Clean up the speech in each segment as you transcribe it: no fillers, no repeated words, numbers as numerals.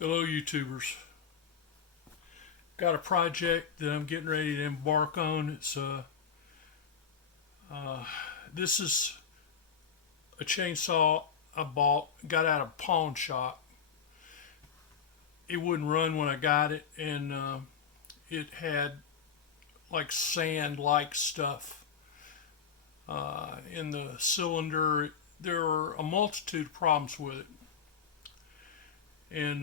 Hello, YouTubers. Got a project that I'm getting ready to embark on. Uh, this is a chainsaw I got out of a pawn shop. It wouldn't run when I got it, and it had like sand-like stuff in the cylinder. There are a multitude of problems with it, and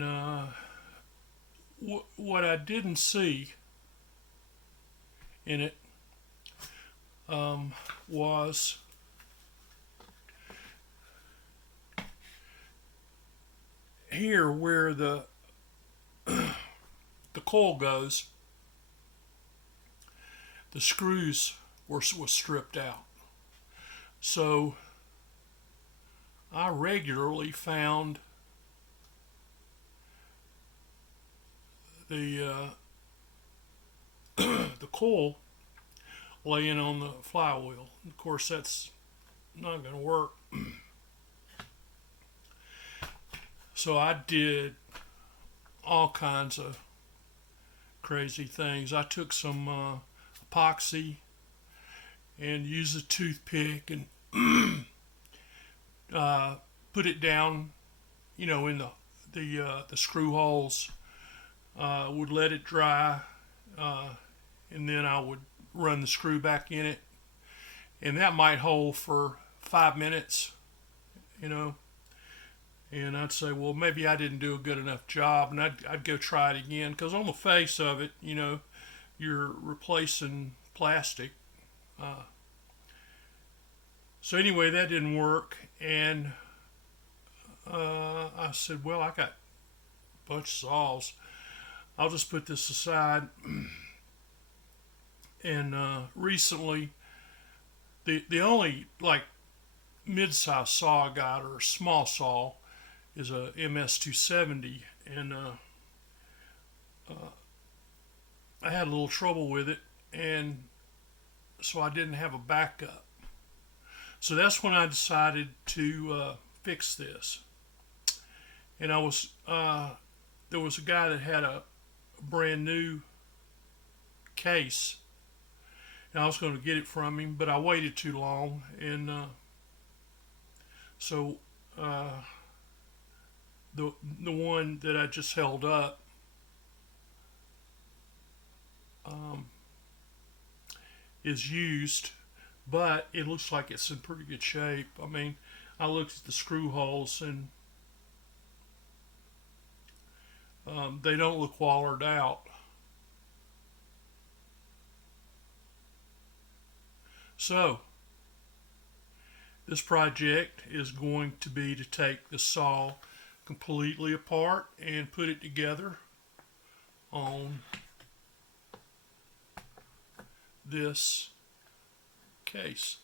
what I didn't see in it was here where the coil goes. The screws was stripped out, so I regularly found the the coil laying on the flywheel. Of course, that's not going to work. So I did all kinds of crazy things. I took some epoxy and used a toothpick and put it down, in the screw holes. Would let it dry, uh, and then I would run the screw back in it, and that might hold for 5 minutes, you know. And I'd say, well, maybe I didn't do a good enough job, and I'd go try it again because on the face of it, you're replacing plastic. Uh, so anyway, that didn't work, and I said, well, I got a bunch of saws. I'll just put this aside. And recently, the only like mid-size saw I got, or small saw, is a MS-270, and I had a little trouble with it, and so I didn't have a backup. So that's when I decided to fix this. And there was a guy that had a brand new case, and I was going to get it from him, but I waited too long, and so uh, the one that I just held up um, is used, but it looks like it's in pretty good shape. I mean, I looked at the screw holes, and they don't look wallered out. So this project is going to be to take the saw completely apart and put it together on this case.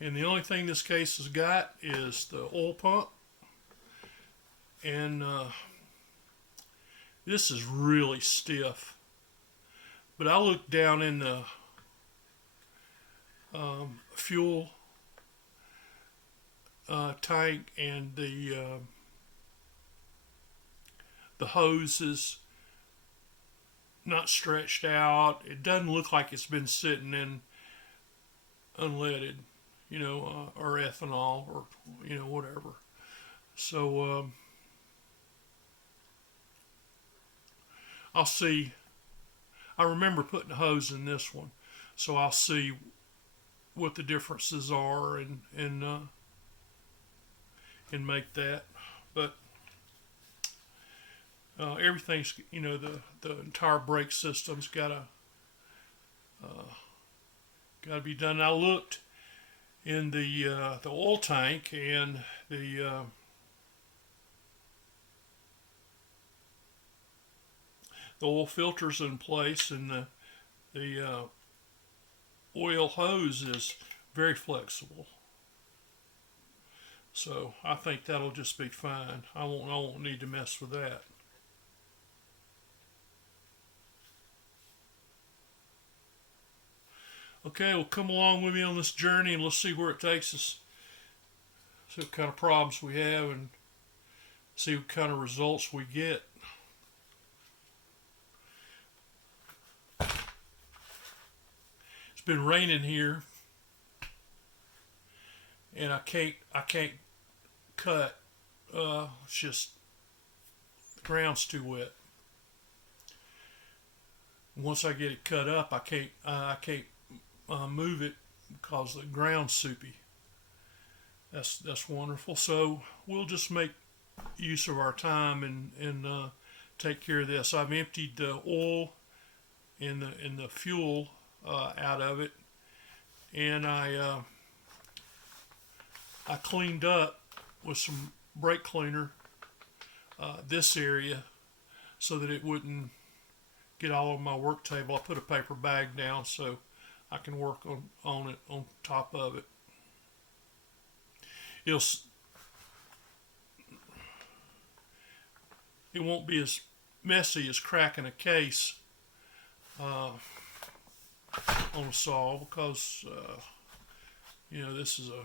And the only thing this case has got is the oil pump, and this is really stiff. But I looked down in the fuel tank, and the hose is not stretched out. It doesn't look like it's been sitting in unleaded, or ethanol, or whatever. So I'll see. I remember putting a hose in this one, so I'll see what the differences are, and make that. But everything's, the entire brake system's gotta be done. I looked in the oil tank, and the oil filter's in place, and the oil hose is very flexible. So I think that'll just be fine. I won't need to mess with that. Okay, well, come along with me on this journey, and let's see where it takes us. See what kind of problems we have, and see what kind of results we get. It's been raining here, and I can't cut. It's just the ground's too wet. Once I get it cut up, I can't move it because the ground's soupy. That's wonderful. So we'll just make use of our time and take care of this. I've emptied the oil and the fuel out of it, and I cleaned up with some brake cleaner this area so that it wouldn't get all over my work table. I put a paper bag down so I can work on it on top of it. It'll it won't be as messy as cracking a case on a saw because this is a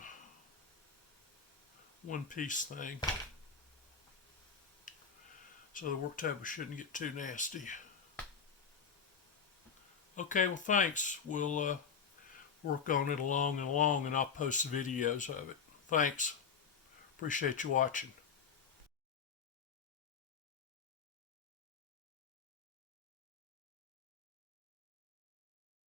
one piece thing, so the work table shouldn't get too nasty. Okay, well, thanks. We'll work on it along and I'll post the videos of it. Thanks. Appreciate you watching.